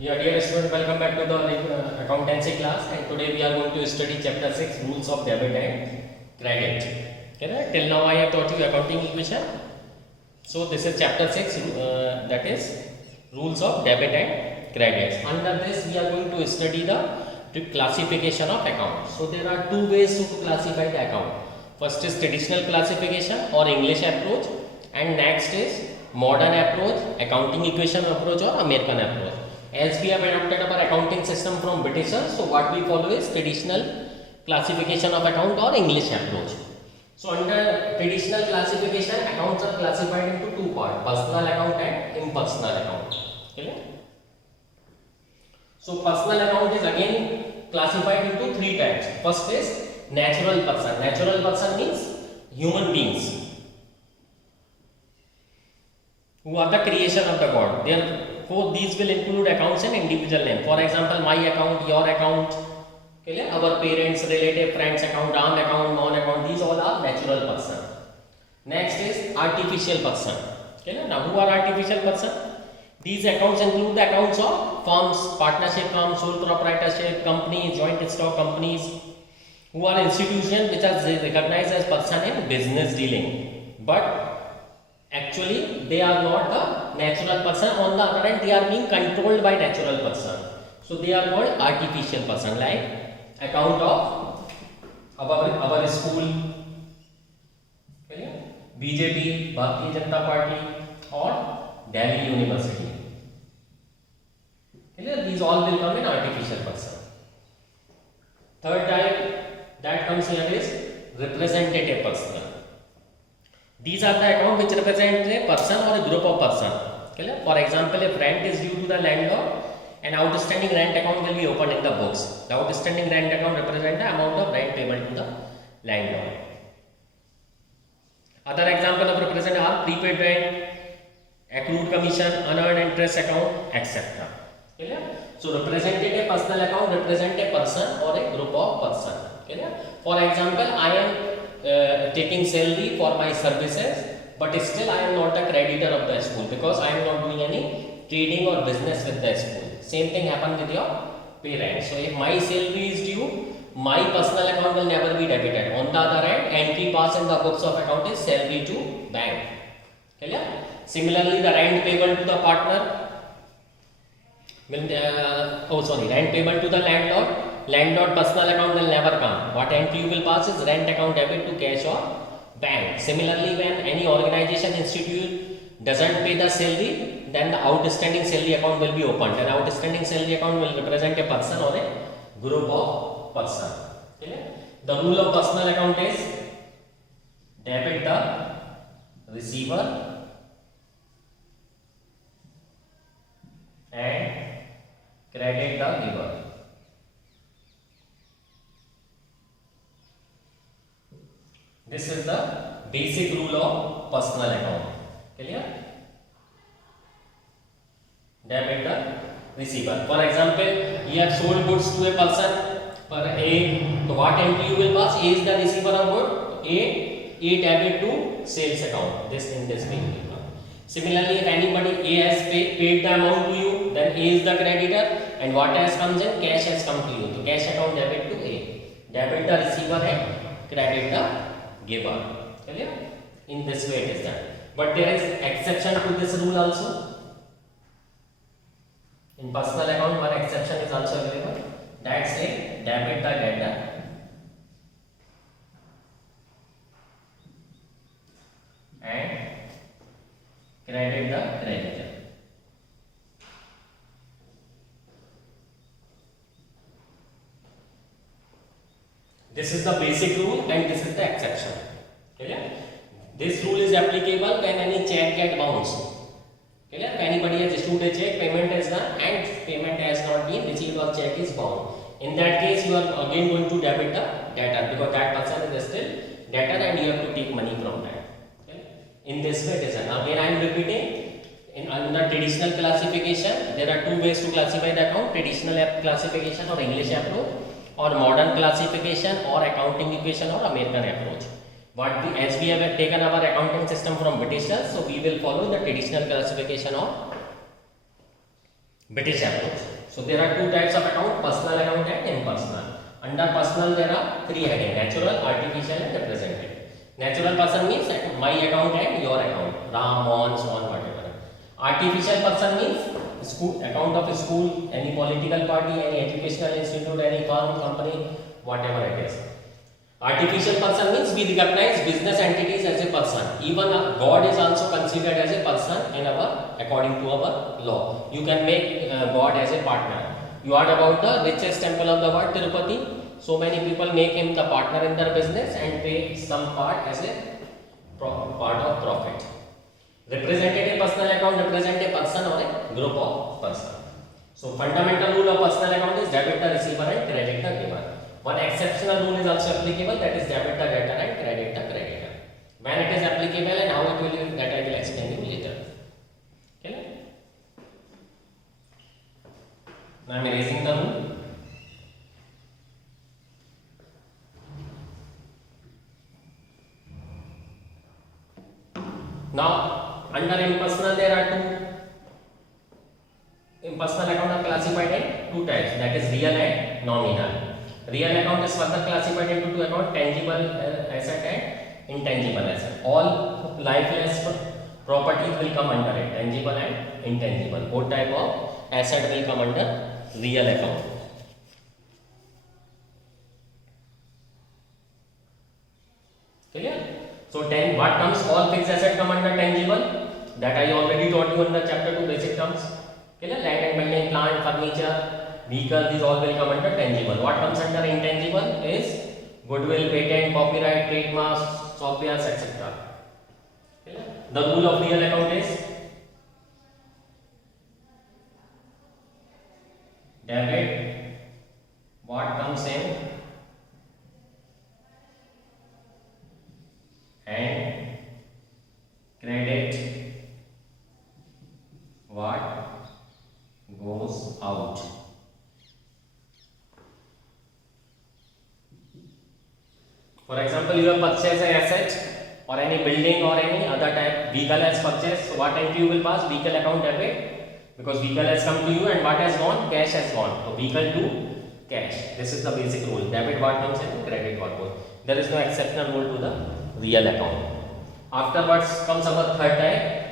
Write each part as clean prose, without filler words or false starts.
Yeah, dear student, welcome back to the accountancy class, and today we are going to study chapter 6, rules of debit and credit. Okay, till now I have taught you accounting equation. So this is chapter 6, that is rules of debit and credit. Under this we are going to study the classification of account. So there are two ways to classify the account. First is traditional classification or English approach, and next is modern approach, accounting equation approach or American approach. As we have adopted our accounting system from Britishers, so what we follow is traditional classification of account or English approach. So under traditional classification, accounts are classified into two parts: personal account and impersonal account. Okay? So personal account is again classified into three types. First is natural person. Natural person means human beings who are the creation of the God. Therefore, these will include accounts and individual name. For example, my account, your account, okay, our parents, relative, friends account, Ram account, non account. These all are natural person. Next is artificial person. Okay, now who are artificial person? These accounts include the accounts of firms, partnership firms, sole proprietorship companies, joint stock companies, who are institutions which are recognized as person in business dealing, but actually they are not the natural person. On the other hand, they are being controlled by natural person, so they are called artificial person, like account of our school, okay, BJP, Bharatiya Janata Party, or Delhi University. Okay, these all will come in artificial person. Third type that comes here is representative person. These are the accounts which represent a person or a group of person. Okay? For example, if rent is due to the landlord, an outstanding rent account will be opened in the books. The outstanding rent account represents the amount of rent payable to the landlord. Other example of represent are prepaid rent, accrued commission, unearned interest account, etc. Okay? So representative personal account represent a person or a group of person. Okay? For example, I am taking salary for my services, but still I am not the creditor of the school because I am not doing any trading or business with the school. Same thing happen with your parents. So if my salary is due, my personal account will never be debited. On the other hand, entry pass in the books of account is salary to bank. Okay? Similarly, the rent payable to the partner will rent payable to the landlord personal account will never come. What entry you will pass is rent account debit to cash or bank. Similarly, when any organization institute doesn't pay the salary, then the outstanding salary account will be opened, and outstanding salary account will represent a person or a group of person. Okay? The rule of personal account is debit the receiver and credit the giver. This is the basic rule of personal account. Clear? Debit the receiver. For example, you have sold goods to a person for A. So what entry you will pass? A is the receiver of good. A debit to sales account. This in this way. Similarly, if anybody A has paid the amount to you, then A is the creditor, and what has comes in? Cash has come to you. So cash account debit to A. Debit the receiver and credit the giver. Clear? In this way it is done. But there is exception to this rule also. In personal account, one exception is also available. That's a debit the debtor and credit the creditor. This is the basic rule and this is the exception. Okay? This rule is applicable when any check get bounced. Okay? If anybody has issued a check, payment is done and payment has not been received or check is bound. In that case, you are again going to debit the debtor because that person is still debtor and you have to take money from that. Okay? In this way it is done. Again I am repeating. Under traditional classification, there are two ways to classify the account: traditional classification or English approach, or modern classification or accounting equation or American approach. As we have taken our accounting system from Britishers, so we will follow the traditional classification of British approach. So there are two types of account, personal account and impersonal. Under personal there are three headings: natural, artificial and represented. Natural person means my account and your account, Ram, Mohan, so on, whatever. Artificial person means school, account of school, any political party, any educational institute, any firm, company, whatever it is. Artificial person means we recognize business entities as a person. Even God is also considered as a person in our, according to our law. You can make God as a partner. You heard about the richest temple of the world, Tirupati. So many people make him the partner in their business and pay some part as a part of profit. Representative personal account represent a person or a group of person. So fundamental rule of personal account is debit the receiver and credit the giver. One exceptional rule is also applicable, that is debit the debtor and credit the creditor. When it is applicable and how it will be, that I will explain you later. Okay? Now I am erasing the rule. Now under impersonal there are two. Impersonal account are classified in two types, that is real and nominal. Real account is further classified into two accounts, tangible asset and intangible asset. All lifeless properties will come under it, tangible and intangible. Both type of asset will come under real account. Clear? So then what comes? All fixed asset come under tangible. That I already taught you in the chapter 2 basic terms. Clear? Land and building, plant, furniture, vehicle, these all will come under tangible. What comes under intangible is goodwill, patent, copyright, trademarks, softwares, etc. The rule of real account is debit what comes in and credit what goes out. For example, you have purchased an asset or any building or any other type vehicle has purchased. So what entry you will pass? Vehicle account debit, because vehicle has come to you and what has gone? Cash has gone. So vehicle to cash. This is the basic rule. Debit what comes in, credit what goes. There is no exceptional rule to the real account. Afterwards comes our third type,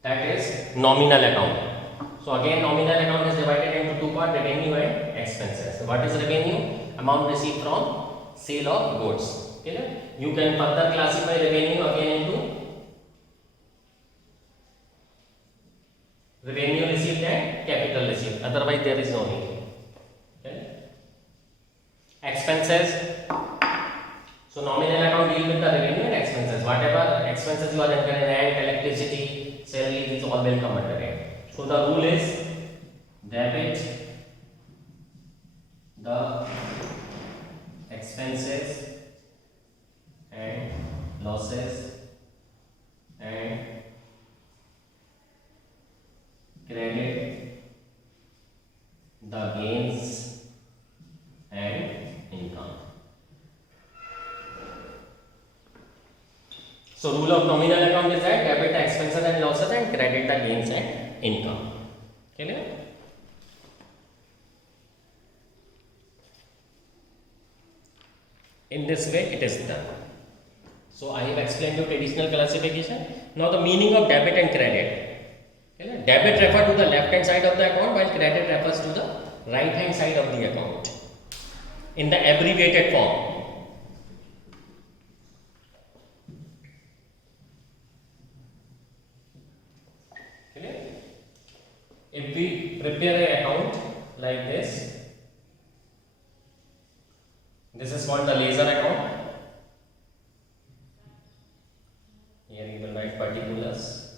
that is nominal account. So again, nominal account is divided into two parts, revenue and expenses. So what is revenue? Amount received from sale of goods. Okay? You can further classify revenue again into revenue received and capital received. Otherwise, there is no need. Okay? Expenses. So nominal account deal with the revenue and expenses. Whatever expenses you are incurring, rent, electricity, salary, these all will come under it. So the rule is debit the expenses and losses and credit the gains and income. So rule of nominal account is that debit the expenses and losses and credit the gains and income. Clear? In this way it is done. So I have explained you traditional classification. Now the meaning of debit and credit. Clear? Debit refers to the left hand side of the account, while credit refers to the right hand side of the account in the abbreviated form. If we prepare an account like this is called the ledger account. Here you will write particulars,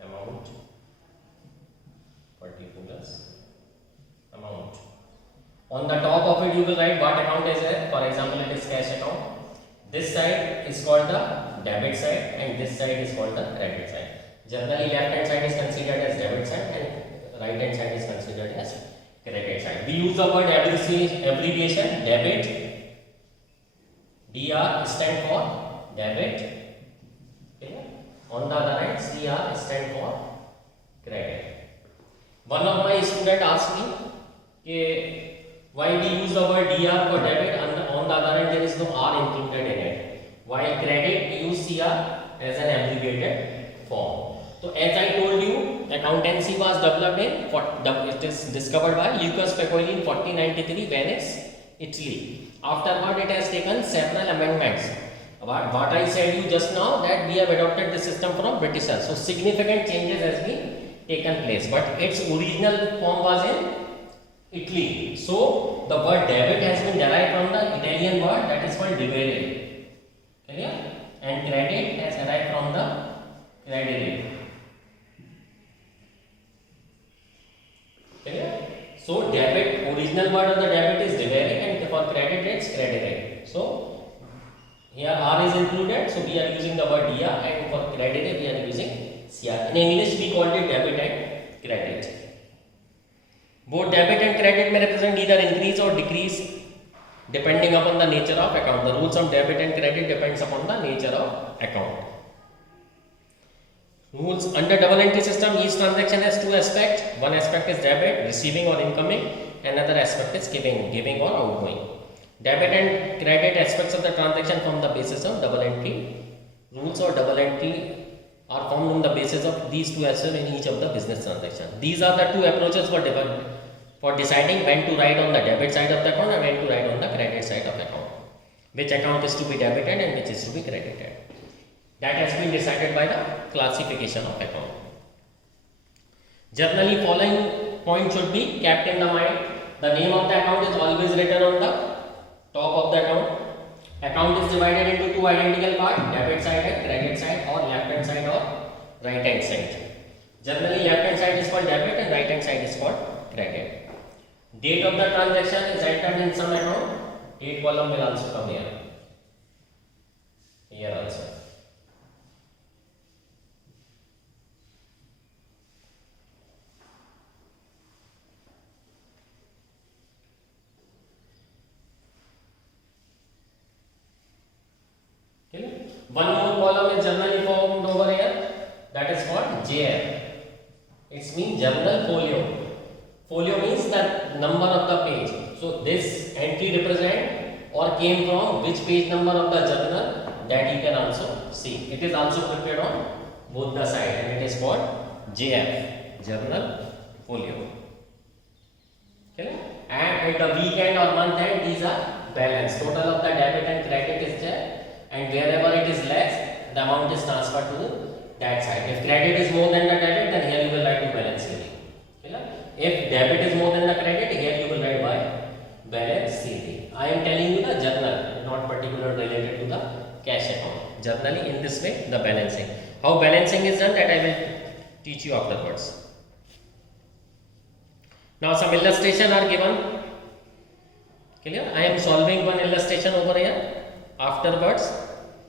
amount, particulars, amount. On the top of it you will write what account is there. For example, it is cash account. This side is called the debit side and this side is called the credit side. Generally, left hand side is considered as debit side and right hand side is considered as credit side. We use the word abbreviation debit. DR stand for debit. Okay. On the other hand, C CR stand for credit. One of my student asked me why we use the word DR for debit and on the other hand there is no R included in it. While credit we use CR as an abbreviated form. So as I told you, accountancy was developed it is discovered by Lucas Pecoli in 1493, Venice, Italy. Afterward it has taken several amendments. What I said you just now, that we have adopted the system from Britishers. So significant changes has been taken place, but its original form was in Italy. So the word debit has been derived from the Italian word that is called debere. Clear? And credit has derived from the credere. Clear? So debit, original word of the debit is debere and for credit it's credere. So here R is included, so we are using the word DR, and for credit we are using CR. In English we called it debit and credit. Both debit and credit may represent either increase or decrease depending upon the nature of account. The rules of debit and credit depends upon the nature of account. Rules under double entry system, each transaction has two aspects. One aspect is debit, receiving or incoming, another aspect is giving or outgoing. Debit and credit aspects of the transaction form the basis of double entry. Rules of double entry are formed on the basis of these two aspects in each of the business transactions. These are the two approaches for deciding when to write on the debit side of the account and when to write on the credit side of the account. Which account is to be debited and which is to be credited. That has been decided by the classification of account. Generally, following point should be kept in the mind. The name of the account is always written on the top of the account. Account is divided into two identical parts, debit side and credit side, or left hand side or right hand side. Generally, left hand side is called debit and right hand side is called credit. Date of the transaction is entered in some account. Date column will also come here. Here also. Okay. One more column is generally formed over here, that is called JF. It means journal folio. Folio means the number of the page. So this entry represent or came from which page number of the journal, that you can also see. It is also prepared on both the side and it is called JF, journal folio. Okay. And at the weekend or month end, these are balance. Total of the debit and credit is there. And wherever it is less, the amount is transferred to that side. If credit is more than the debit, then here you will write to balance sheet. If debit is more than the credit, here you will write by balance sheet. I am telling you the journal, not particularly related to the cash account. Generally, in this way, the balancing. How balancing is done, that I will teach you afterwards. Now, some illustration are given. Clear? I am solving one illustration over here. Afterwards,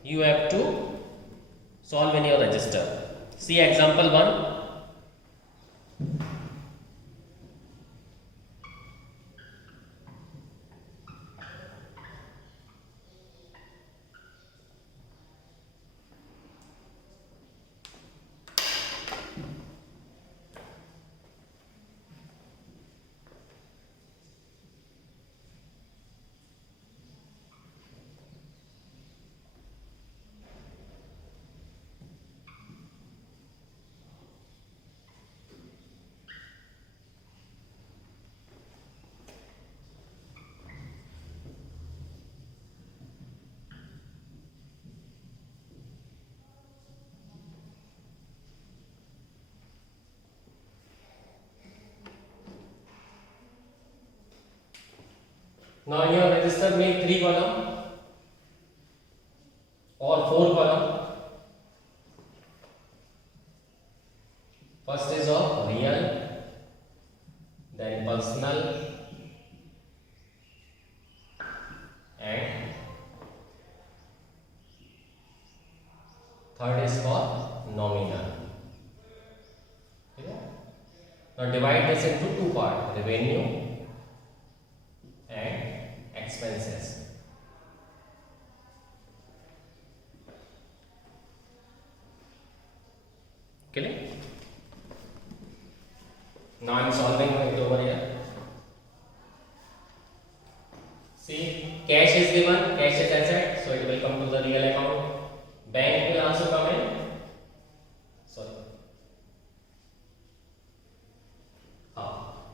you have to solve in your register. See example 1. Now in your register make 3 column or 4 column. First is of real, then personal, and third is for nominal. Okay? Now divide this into 2 parts, revenue and expenses. Clear? Now I am solving it over here. See, cash is given, cash is asset, so it will come to the real account. Bank will also come in. Sorry.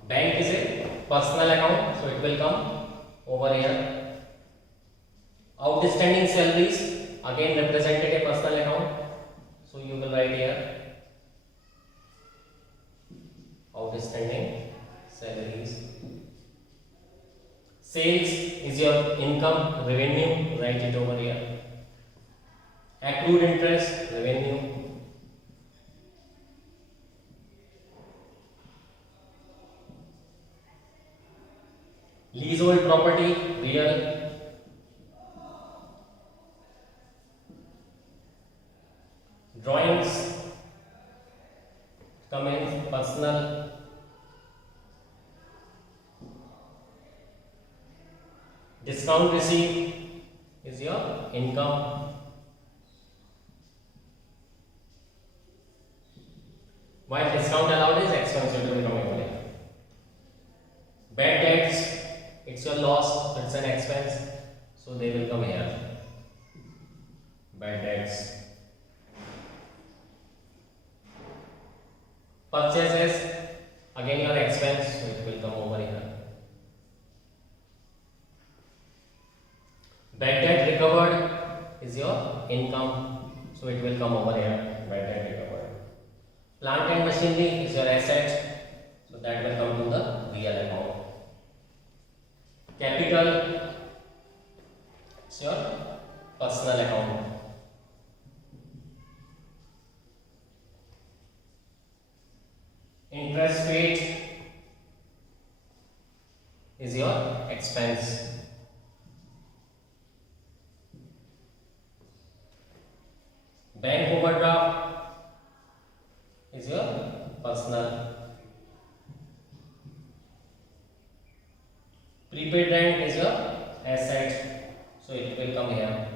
Bank is a personal account, so it will come over here. Outstanding salaries again represented a personal account, so you will write here outstanding salaries. Sales is your income, revenue, write it over here. Accrued interest, revenue. Leasehold property, real. Drawings come in personal. Discount received is your income. While discount allowed is expense, it will come over here. Bad debts, it's your loss, it's an expense, so they will come here. Bad debts. Purchases, again your expense, so it will come over here. Bad debt recovered is your income, so it will come over here. Bad debt recovered. Plant and machinery is your asset, so that will come to the real account. Capital is your personal account. Interest paid is your expense. Bank overdraft is your personal. Prepaid rent is your asset, so it will come here.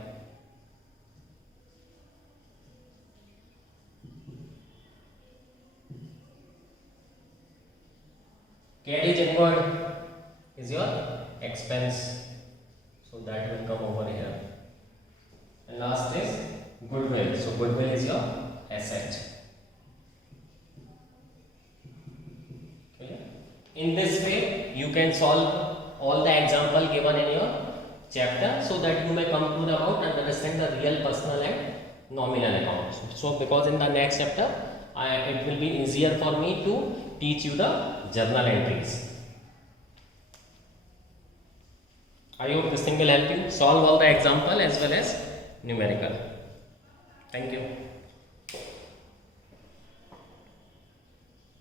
Carriage inward is your expense, so that will come over here. And last is goodwill, so goodwill is your asset. Okay. In this way you can solve all the example given in your chapter, so that you may come to the amount and understand the real, personal and nominal accounts. So because in the next chapter it will be easier for me to teach you the journal entries. I hope this thing will help you solve all the example as well as numerical. Thank you.